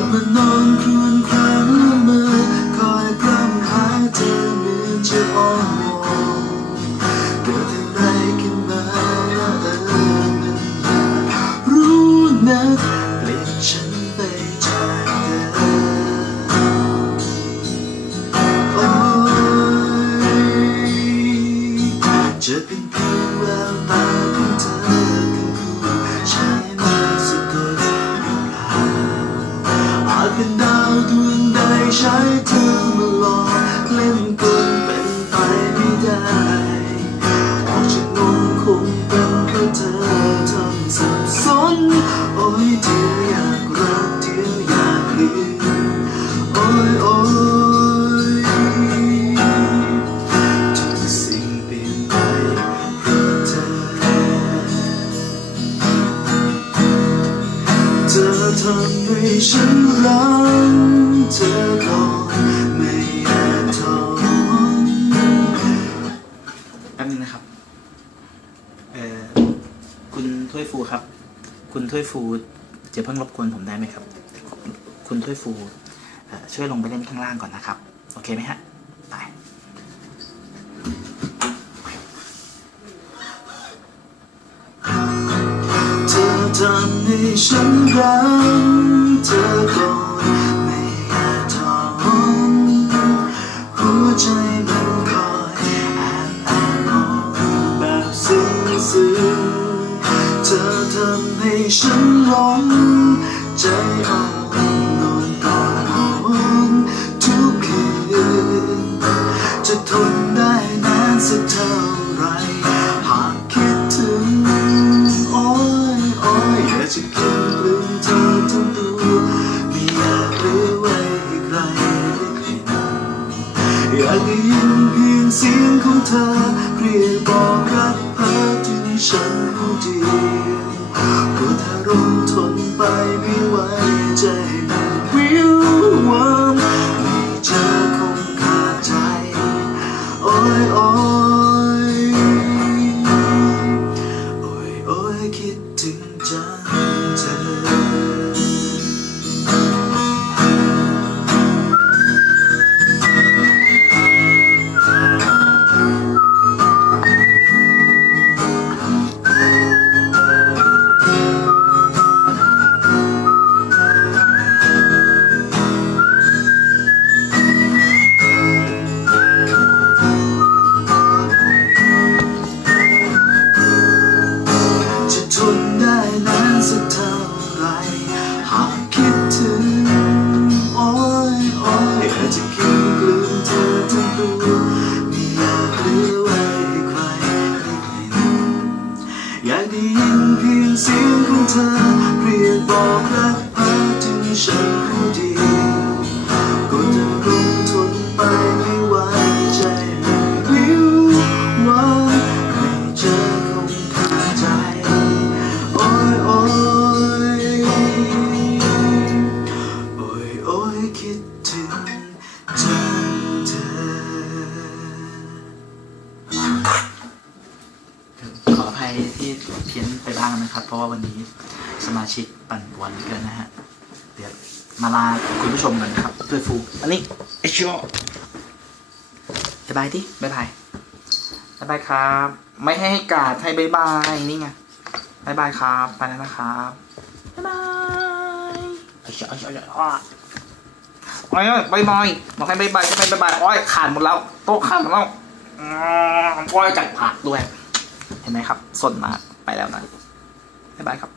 บมานอนครวญครางละเมอคอยพร่ำหาเธอเหมือนจะอ้อนวอน ใช้เธอมือ ทำให้ฉันรักเธอก่อนไม่อากทนแป๊บนึงนะครับ เอ่อ คุณถ้วยฟูครับ คุณถ้วยฟูจะเพิ่งรบกวนผมได้ไหมครับ คุณถ้วยฟูช่วยลงไปเล่นข้างล่างก่อนนะครับ โอเคไหมฮะ ทำให้ฉันรักเธอก่อนไม่อยากทนหัวใจมันคอยแอบแอบมองแบบซึ้งซึ้งเธอทำให้ฉันหลงใจอ่อน เธอเรียกบอกรักเพ้อถึงฉันผู้เดียวกลัวถ้าร่มทนไปไม่ไหวใจมันวิววับไม่เจอคงขาดใจอ้อยอ้อยอ้ยอ้อยคิดถึง ฉันผู้เดียวก็จะร่มทนไปไม่ไหวใจมันวิวว่าไม่เจอคงขาดใจ โอ้ยโอ้ยโอ้ยโอ้ยคิดถึงจังเธอขออภัยที่เพี้ยนไปบ้างนะครับ เพราะว่าวันนี้สมาชิกปั่นป่วนเกินนะฮะ เดี๋ยวมาลาคุณผู้ชมกันนะครับถ้วยฟูอันนี้ไอชิโอบายบายที่บายบายบายบายครับ ไม่ให้ให้กาดให้บายบายนี่ไงบายบายครับไปแล้วนะครับบายบายไอชิโอไอชิโอไอชิโอ้ยโอ้ยบายบายบอกให้บายบายจะไปบายบายโอ้ยขาดหมดแล้วโต๊ะขาดหมดแล้วอืมโอ้ยจัดผักด้วย เห็นไหมครับสนมากไปแล้วนะบ๊ายบายครับ